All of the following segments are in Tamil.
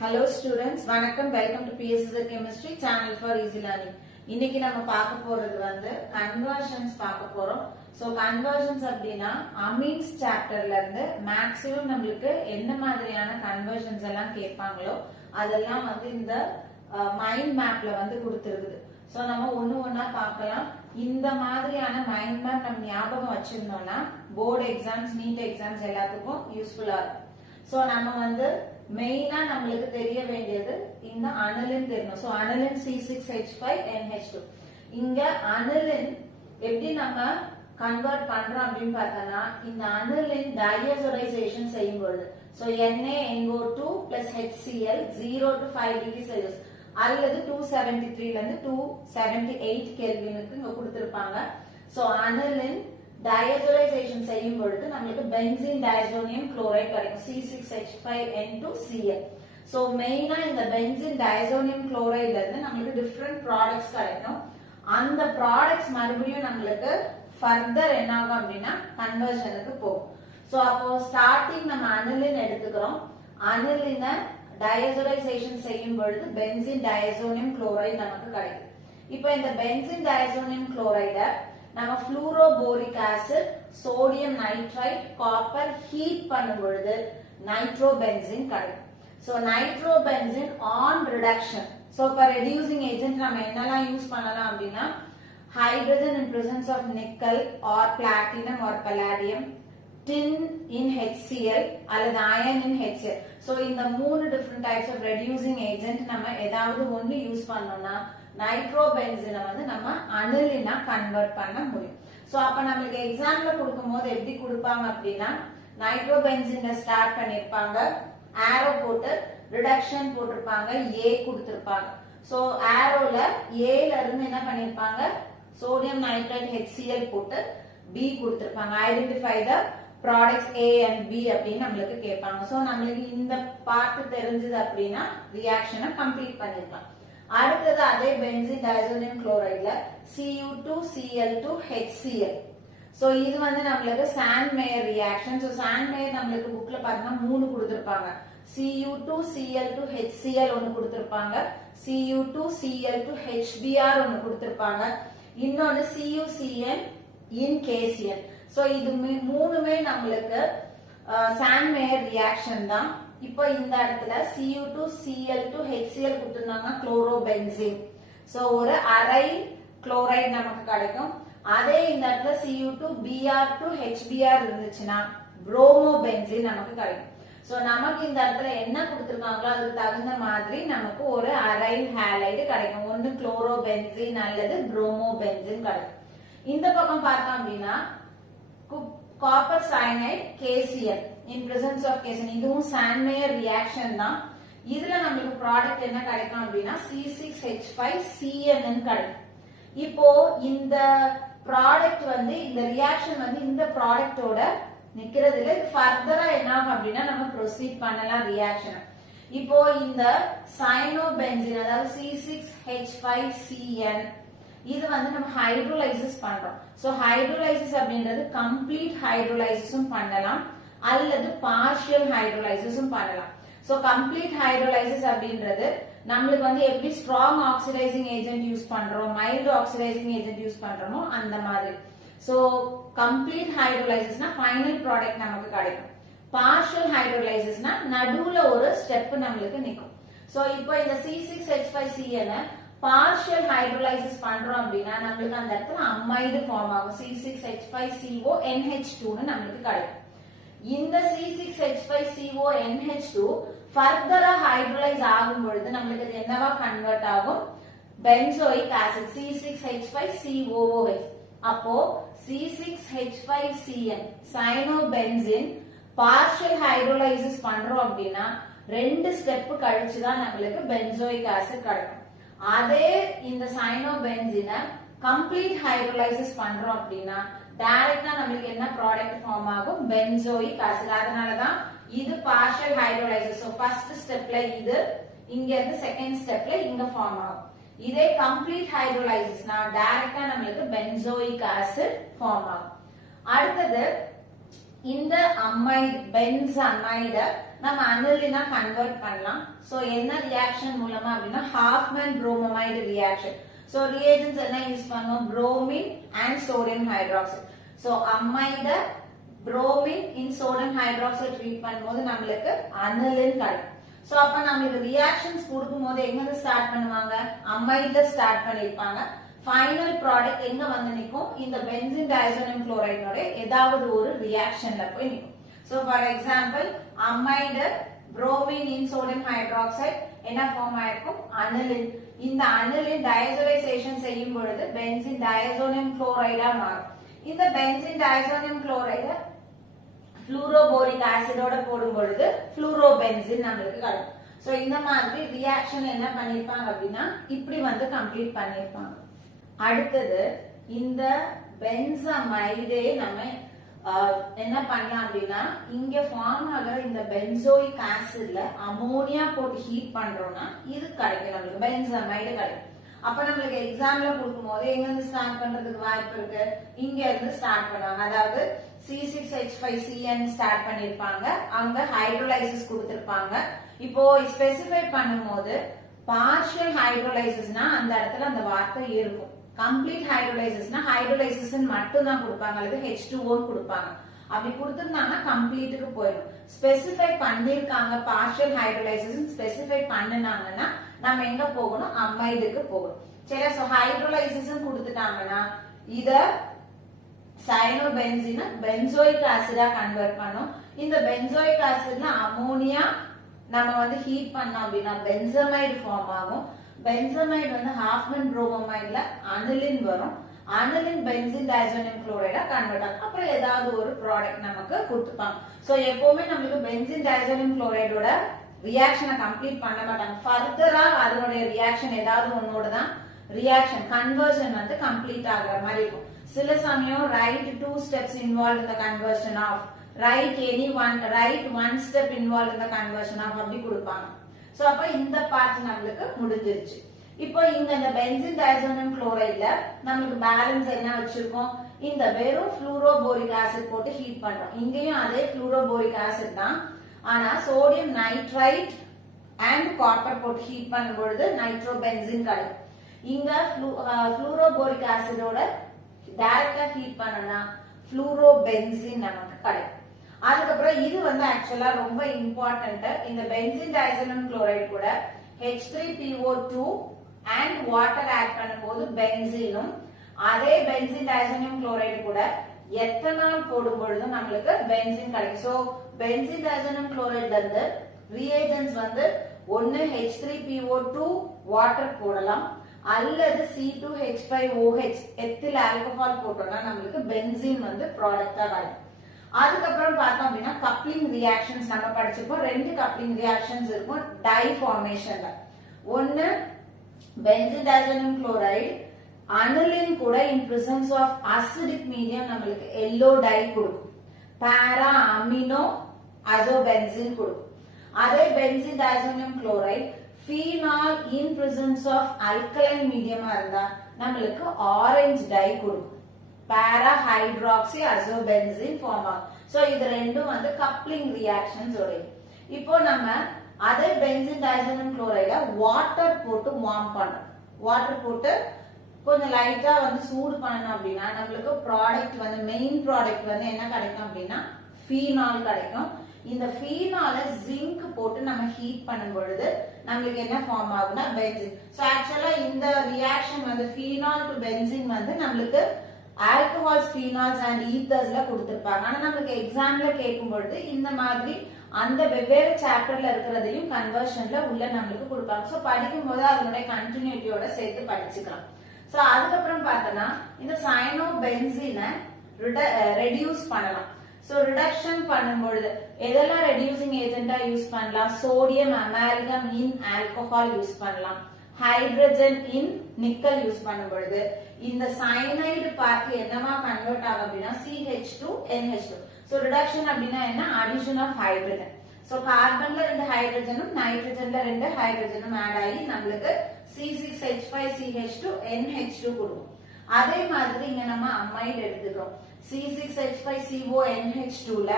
Hello students, வணக்கம். Welcome to PSZ Chemistry Channel for Easy Learning. இன்னைக்கு நம்ம பார்க்க போறது வந்து conversions பார்க்க போறோம். So conversions அப்படினா amines chapterல இருந்து maximum நம்மளுக்கு என்ன மாதிரியான conversions எல்லாம் கேட்பாங்களோ அதெல்லாம் வந்து இந்த mind mapல வந்து கொடுத்திருக்குது. So நம்ம ஒண்ணா பார்க்கலாம். இந்த மாதிரியான mind map நம்ம ஞாபகம் வச்சிருந்தோம்னா board exams, NEET exams எல்லாத்துக்கும் யூஸ்ஃபுல்லா இருக்கும். So நம்ம வந்து மெயினா நம்மளுக்கு தெரிய வேண்டியது இந்த அனலின் தெரியணும். So aniline C6H5NH2. இங்க அனலின் எப்படி நம்ம கன்வெர்ட் பண்றோம் அப்படின்னு பார்த்தா இந்த அனலின் டயசோரைசேஷன் செய்யும்போது so NaNO2 HCl 0 to 5 degree Celsius அல்லது 273 ல இருந்து 278 கெல்வினுக்கு இங்க கொடுத்திருப்பாங்க. சோ அனலின் டயசோரைசேஷன் செய்யும் பொழுது நமக்கு பென்சீன் டயசோனியம் குளோரைட் கிடைக்கும் C6H5N2Cl. சோ மெயினா இந்த பென்சீன் டயசோனியம் குளோரைட்ல இருந்து நமக்கு டிஃபரண்ட் ப்ராடக்ட்ஸ் கிடைக்கும். அந்த ப்ராடக்ட்ஸ் மறுபடியும் நமக்கு ஃபர்தர் என்ன ஆகும் அப்படின்னா கன்வர்ஷனுக்கு போகும். சோ அப்போ ஸ்டார்டிங் நம்ம அனிலின் எடுத்துக்கிறோம். அனிலினை டயசோரைசேஷன் செய்யும் பொழுது பென்சீன் டயசோனியம் குளோரைட் நமக்கு கிடைக்கும். இப்போ இந்த பென்சீன் டயசோனியம் குளோரைட நம்ம fluoroboric acid, sodium nitrite, copper heat பண்ணும் பொழுது nitrobenzene கிடைக்கும். So nitrobenzene on reduction. So for reducing agent நம்ம என்னெல்லாம் யூஸ் பண்ணலாம் அப்படின்னா hydrogen in presence of nickel or platinum or palladium, tin in HCl அல்லது iron in HCl. So இந்த மூணு different types of reducing agent நம்ம ஏதாவது ஒன்னு யூஸ் பண்ணோம்னா நைட்ரோபென்சீனை வந்து நம்ம அனிலினா கன்வெர்ட் பண்ண முடியும். சோ அப்ப நமக்கு எக்ஸாம்ல கொடுக்கும்போது எப்படி கொடுப்பாங்க அப்படின்னா நைட்ரோபென்சீனை ஸ்டார்ட் பண்ணிருப்பாங்க, ஆரோ போட்டு ரிடக்ஷன் போட்டிருப்பாங்க, ஏ கொடுத்திருப்பாங்க. சோ ஆரோல ஏல இருந்து என்ன பண்ணிருப்பாங்க சோடியம் நைட்ரைட் HCl போட்டு பி கொடுத்திருப்பாங்க. Identify the products A and B அப்படின்னு நம்மளுக்கு கேட்பாங்க. சோ நம்மளுக்கு இந்த பார்ட் தெரிஞ்சது அப்படின்னா ரியாக்ஷனை கம்ப்ளீட் பண்ணிருக்கலாம். அடுத்தது அதே பென்சீன் டயசோனியம் குளோரைட்ல Cu2Cl2HCl. சோ இது வந்து நம்மளுக்கு சாண்ட்மேயர் ரியாக்ஷன். சோ சாண்ட்மேயர் நம்மளுக்கு புக்ல பார்த்தீங்கன்னா மூணு கொடுத்திருப்பாங்க. Cu2Cl2HCl ஒன்னு கொடுத்திருப்பாங்க, Cu2Cl2HBr ஒன்னு கொடுத்திருப்பாங்க, இன்னொன்னு CuCN in KCN. சோ இது மூணுமே நம்மளுக்கு சாண்ட்மேயர் ரியாக்ஷன் தான். இப்போ இந்த இடத்துல Cu2Cl2HCl கொடுத்திருந்தாங்க குளோரோபென்சீன். சோ ஒரு அரை குளோரைட் நமக்கு கிடைக்கும். அதே இந்த இடத்துல Cu2Br2HBr இருந்துச்சுன்னா புரோமோபென்சீன் நமக்கு கிடைக்கும். சோ நமக்கு இந்த இடத்துல என்ன கொடுத்திருக்காங்களோ அதுக்கு தகுந்த மாதிரி நமக்கு ஒரு அரைல் ஹாலைடு கிடைக்கும். ஒன்னு குளோரோபென்சீன் அல்லது புரோமோபென்சீன் கிடைக்கும். இந்த பக்கம் பார்த்தோம் அப்படின்னா copper cyanide KCl in presence of KCl. இதுவும் சாண்ட்மேயர் ரியாக்ஷன் தான். இதுல நமக்கு ப்ராடக்ட் என்ன கிடைக்கும் அப்படின்னா C6H5CN கிடைக்கும். இப்போ இந்த ப்ராடக்ட் வந்து இந்த ரியாக்ஷன் வந்து இந்த ப்ராடக்ட்டோட நிக்கிறதுல ஃபர்தரா என்ன ஆகும் அப்படின்னா நம்ம ப்ரொசீட் பண்ணலாம் ரியாக்ஷன். இப்போ இந்த சயனோபென்சீன் அதாவது C6H5CN இது வந்து நம்ம ஹைட்ரோலைசிஸ் பண்றோம். சோ ஹைட்ரோலைசிஸ் அப்படின்றது கம்ப்ளீட் ஹைட்ரோலைசிஸும் பண்ணலாம் அல்லது பார்ஷியல் ஹைட்ரோலைசிஸும் பண்ணலாம். சோ கம்ப்ளீட் ஹைட்ரோலைசிஸ் அப்படின்றது நம்மளுக்கு வந்து எப்படி ஸ்ட்ராங் ஆக்சிடைசிங் ஏஜென்ட் யூஸ் பண்றோம், மைல்டு ஆக்சிடைசிங் ஏஜென்ட் யூஸ் பண்றோமோ அந்த மாதிரி. சோ கம்ப்ளீட் ஹைட்ரோலைசிஸ்னா ஃபைனல் ப்ராடக்ட் நமக்கு கிடைக்கும். பார்ஷியல் ஹைட்ரோலைசிஸ்னா நடுவுல ஒரு ஸ்டெப் நம்மளுக்கு நிக்கும். சோ இப்போ இந்த C6H5CN பார்ஷியல் ஹைட்ரோலைசிஸ் பண்றோம் அப்படின்னா நம்மளுக்கு அந்த இடத்துல அமைடு ஃபார்ம் ஆகும். C6H5CONH2 நம்மளுக்கு கிடைக்கும். இந்த C6H5CONH2 ஃபர்தரா ஹைட்ரோலைஸ் ஆகும் பொழுது நம்மளுக்கு இது என்னவா கன்வெர்ட் ஆகும் பென்சோயிக் ஆசிட் C6H5COOH. அப்போ C6H5CN சயனோபென்சீன் பார்ஷியல் ஹைட்ரோலைசிஸ் பண்றோம் அப்படின்னா ரெண்டு ஸ்டெப் கழிச்சு தான் நம்மளுக்கு பென்சோயிக் ஆசிட் கிடைக்கும். அதே இந்த சயனோபென்சீனை கம்ப்ளீட் ஹைட்ரோலைசிஸ் பண்றோம் அப்படின்னா டைரக்டா நமக்கு என்ன ப்ராடக்ட் ஃபார்ம் ஆகும் பென்சோயிக் ஆசிட். அதனாலதான் இது பார்ஷியல் ஹைட்ரோலைசிஸ். சோ ஃபர்ஸ்ட் ஸ்டெப்ல இது, இங்க இருந்து செகண்ட் ஸ்டெப்ல இங்க ஃபார்ம் ஆகும். இதே கம்ப்ளீட் ஹைட்ரோலைசிஸ்னா டைரக்டா நமக்கு பென்சோயிக் ஆசிட் ஃபார்ம் ஆகும். அடுத்தது இந்த அமைடு பென்சமைட நம்ம அனிலினா கன்வெர்ட் பண்ணலாம். சோ என்ன ரியாக்ஷன் மூலமா அப்படின்னா Hofmann bromamide reaction. So reagents என்ன யூஸ் பண்ணுவோம்? bromine and sodium hydroxide. So அமைட bromine in sodium hydroxide treat பண்ணும்போது நமக்கு அனிலின் கிடைக்கும். சோ அப்ப நமக்கு ரியாக்ஷன்ஸ் கொடுக்கும்போது எங்க ஸ்டார்ட் பண்ணுவாங்க? அமைட்ல ஸ்டார்ட் பண்ணிருப்பாங்க. ஃபைனல் ப்ராடக்ட் எங்க வந்து நிக்கும்? இந்த பென்சீன் டைசோனியம் குளோரைடோட ஏதாவது ஒரு ரியாக்ஷன்ல போய் நிக்கும். So for example amide bromine in sodium hydroxide என்ன ஃபார்ம் ஆயிருக்கும்? அனிலின். இந்த அனிலின் டயசோலைசேஷன் செய்யும் பொழுது பென்சீன் டைசோனியம் குளோரைடா மாறும். இந்த பென்சீன் டைசோனியம் குளோரைட ஃப்ளூரோபோரிக் ஆசிடோட போடும் பொழுது ஃப்ளூரோபென்சீன் நமக்கு கிடைக்கும். சோ இந்த மாதிரி ரியாக்ஷன் என்ன பண்ணிருப்பாங்க அப்படின்னா இப்படி வந்து கம்ப்ளீட் பண்ணிருப்பாங்க. அடுத்தது இந்த பென்சமைடே நம்ம என்ன பண்ணலாம் அப்படின்னா இங்க ஃபார்ம் ஆகிற இந்த பென்சோயிக் ஆசிட்ல அமோனியா போட்டு ஹீட் பண்றோம்னா இது கிடைக்கும் நம்மளுக்கு பென்சமைடு கிடைக்கும். அப்ப நம்மளுக்கு எக்ஸாம்ல கொடுக்கும் போது எங்க இருந்து ஸ்டார்ட் பண்றதுக்கு வாய்ப்பு இருக்கு? இங்க இருந்து ஸ்டார்ட் பண்ணுவாங்க. அதாவது C6H5Cn ஸ்டார்ட் பண்ணிருப்பாங்க. அங்க ஹைட்ரோலைசிஸ் கொடுத்திருப்பாங்க. இப்போ ஸ்பெசிஃபை பண்ணும்போது பார்ஷியல் ஹைட்ரோலைசிஸ்னா அந்த இடத்துல அந்த வார்த்தை இருக்கும். கம்ப்ளீட் ஹைட்ரோலைசிஸ்னா ஹைட்ரோலைசிஸ் மட்டும் தான் கொடுப்பாங்க அல்லது H2O கொடுப்பாங்க. அப்படி கொடுத்திருந்தாங்கன்னா கம்ப்ளீட்டுக்கு போயிடும். ஸ்பெசிஃபை பண்ணிருக்காங்க பார்ஷியல் ஹைட்ரோலைசிஸ் ஸ்பெசிஃபை பண்ணினாங்கன்னா நம்ம எங்க போகணும்? அமைடுக்கு போகணும். சரி, சோ ஹைட்ரோலைசிஸ் கொடுத்துட்டாங்கன்னா இத சயனோபென்சீனை பென்சோயிக் ஆசிடா கன்வெர்ட் பண்ணும். இந்த பென்சோயிக் ஆசிட்ல அமோனியா நம்ம வந்து ஹீட் பண்ணோம் அப்படின்னா பென்சமைடு ஃபார்ம் ஆகும். பென்சமைடு வந்து ஹாஃப்மேன் bromamideல அனிலின் வரும். அனிலின் பென்சீன் டைசோனியம் குளோரைடா கன்வெர்ட் ஆகும். அப்புறம் ஏதாவது ஒரு ப்ராடக்ட் நமக்கு கொடுத்துப்பாங்க. சோ எப்பவுமே நமக்கு பென்சீன் டைசோனியம் குளோரைடோட ரியாக்ஷனை கம்ப்ளீட் பண்ண மாட்டாங்க. ஃபர்தரா அதனுடைய ரியாக்ஷன் ஏதாவது ஒன்னோட தான் ரியாக்ஷன் கன்வர்ஷன் வந்து கம்ப்ளீட் ஆகுற மாதிரி இருக்கும். சில சமயம் right 2 steps involved in the conversion of, write one step involved in the conversion of அப்படி கொடுப்பாங்க. சோ அப்ப இந்த பார்ட் நமக்கு முடிஞ்சிருச்சு. இப்போ இங்க இந்த பென்சீன் டைசோனியம் குளோரைட்ல நமக்கு பேலன்ஸ் என்ன வச்சிருக்கோம்? இந்த வெறும் ஃப்ளூரோபோரிக் ஆசிட் போட்டு ஹீட் பண்றோம். இங்கேயும் அதே ஃப்ளூரோபோரிக் ஆசிட் தான். ஆனா சோடியம் நைட்ரைட் அண்ட் காப்பர் போட்டு ஹீட் பண்ணும்பொழுது நைட்ரோபென்சீன் கிடைக்கும். இங்க ஃப்ளூரோபோரிக் ஆசிடோட டைரக்டா ஹீட் பண்ணனா ஃப்ளூரோபென்சீன் நமக்கு கிடைக்கும். அதுக்கப்புறம் இது வந்து ஆக்சுவலா ரொம்ப இம்பார்ட்டன்ட். இந்த பென்சீன் டைசோனியம் குளோரைடு கூட H3PO2 and வாட்டர் ஆட் பண்ணும்போது பென்சீனும், அதே பென்சீன் டைசோனியம் குளோரைடு கூட எத்தனால் போடும் பொழுது நம்மளுக்கு பென்சீன் கிடைக்கும். சோ பென்சீன் டைசோனியம் குளோரைட்ல இருந்து ரியேஜன்ட்ஸ் வந்து ஒன்னு H3PO2 வாட்டர் போடலாம் அல்லது C2H5OH எத்தில் ஆல்கஹால் போட்டோம்னா நம்மளுக்கு பென்சீன் வந்து ப்ராடக்டா கிடைக்கும். அதுக்கப்புறம் பார்த்தோம் அப்படின்னா கப்ளிங் ரியாக்ஷன்ஸ் நம்ம படிச்சிருப்போம். ரெண்டு கப்ளிங் ரியாக்ஷன்ஸ் இருக்கும் டை ஃபார்மேஷன்ல. ஒன்னு பென்சீன் டைசோனியம் குளோரைடு அனிலின் கூட in presence of acidic medium நம்மளுக்கு எல்லோ டை கொடுக்கும். பாரா அமினோ அசோபென்சீன் கொடுக்கும். அதே benzene diazonium chloride phenol in presence of alkaline மீடியமா இருந்தா நம்மளுக்கு ஆரஞ்சு டை கொடுக்கும். para hydroxy azobenzene ஃபார்ம் ஆகும். சோ இது ரெண்டும் வந்து கப்ளிங் ரியாக்ஷன்ஸ் உடைய. இப்போ நம்ம அதே பென்சீன் டைசோனியம் குளோரைட வாட்டர் போட்டு வார்ம் பண்றோம். வாட்டர் போட்டு கொஞ்சம் லைட்டா வந்து சூடு பண்ணணும் அப்படின்னா நம்மளுக்கு ப்ராடக்ட் வந்து மெயின் ப்ராடக்ட் வந்து என்ன கிடைக்கும் அப்படின்னா phenol கிடைக்கும். இந்த phenol ஜிங்க் போட்டு நம்ம ஹீட் பண்ணும் பொழுது நம்மளுக்கு என்ன ஃபார்ம் ஆகும்னா பென்சீன். சோ ஆக்சுவலா இந்த ரியாக்ஷன் வந்து phenol டு பென்சீன் வந்து நம்மளுக்கு ஆல்கஹால்ஸ், phenols and ethers கொடுத்திருப்பாங்க. ஆனா நமக்கு எக்ஸாம்ல கேட்கும் பொழுது இந்த மாதிரி அந்த வெவ்வேறு சாப்டர்ல இருக்கிறதையும் கன்வர்ஷன்ல உள்ள நம்மளுக்கு கொடுப்பாங்க. சோ படிக்கும் போது அதனுடைய கண்டினியூட்டியோட சேர்த்து படிச்சுக்கலாம். சோ அதுக்கப்புறம் பார்த்தோம்னா இந்த சயனோபென்சீனை ரெடியூஸ் பண்ணலாம். சோ ரிடக்ஷன் பண்ணும்பொழுது எதெல்லாம் ரெடியூசிங் ஏஜென்டா யூஸ் பண்ணலாம்? சோடியம் அமால்கம் இன் ஆல்கஹால் யூஸ் பண்ணலாம். ஹைட்ரஜன் இன் நிக்கல் யூஸ் பண்ணும்பொழுது இந்த சயனைடு பார்ட் என்னவா கன்வெர்ட் ஆகும் அப்படின்னா CH2NH2. சோ ரிடக்ஷன் அப்படின்னா என்ன? Addition of hydrogen. சோ கார்பன்ல 2 ஹைட்ரஜனும் நைட்ரஜன்ல 2 ஹைட்ரஜனும் ஆட் ஆகி நம்மளுக்கு C6H5CH2NH2 கொடுக்கும். அதே மாதிரி இங்க நம்ம அமைடு எடுத்துக்கிறோம். C6H5CONH2ல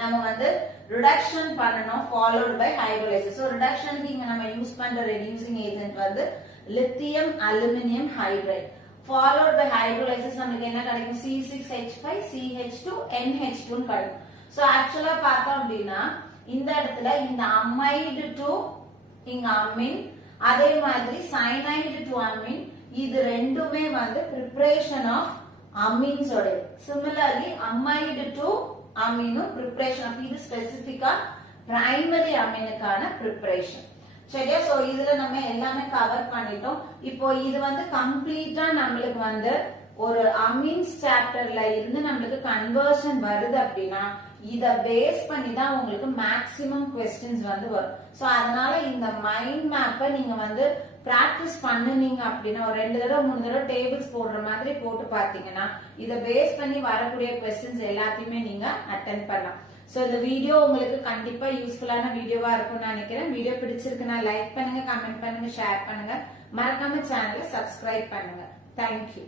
நம்ம வந்து ரிடக்ஷன் பண்ணனும் followed by hydrolysis. So ரிடக்ஷனுக்கு இங்க நம்ம யூஸ் பண்ற ரெடியூசிங் ஏஜென்ட் வந்து lithium aluminium hydride followed by hydrolysis நமக்கு என்ன கிடைக்கும் C6H5CH2NH2 ன்னு கிடைக்கும். So actually பார்த்தோம் அப்படினா இந்த இடத்துல இந்த amide to இங்க amine அதே மாதிரி cyanide to amine இது ரெண்டுமே வந்து preparation of amines ஓட. Similarly amide to amine preparation of இது ஸ்பெசிபிக்கா primary aminக்கான preparation. சரியா? சோ இதுல நம்ம எல்லாமே கவர் பண்ணிட்டோம். இப்போ இது வந்து கம்ப்ளீட்டா நம்மளுக்கு வந்து ஒரு amines சாப்டர்ல இருந்து நம்மளுக்கு கன்வர்ஷன் வருது அப்படினா இத பேஸ் பண்ணி தான் உங்களுக்கு மேக்ஸிமம் क्वेश्चंस வந்து வரும். சோ அதனால இந்த மைண்ட் மேப்பை நீங்க வந்து பிராக்டிஸ் பண்ணுனீங்க அப்படினா ஒரு 2 தடவை 3 தடவை டேபிள்ஸ் போடுற மாதிரி போட்டு பாத்தீங்கன்னா இத பேஸ் பண்ணி வரக்கூடிய क्वेश्चंस எல்லாத்தையுமே நீங்க அட்டெண்ட் பண்ணலாம். சோ இந்த வீடியோ உங்களுக்கு கண்டிப்பா யூஸ்ஃபுல்லான வீடியோவா இருக்கும்னு நினைக்கிறேன். வீடியோ பிடிச்சிருக்குன்னா லைக் பண்ணுங்க, கமெண்ட் பண்ணுங்க, ஷேர் பண்ணுங்க. மறக்காம சேனலை சப்ஸ்கிரைப் பண்ணுங்க. Thank you.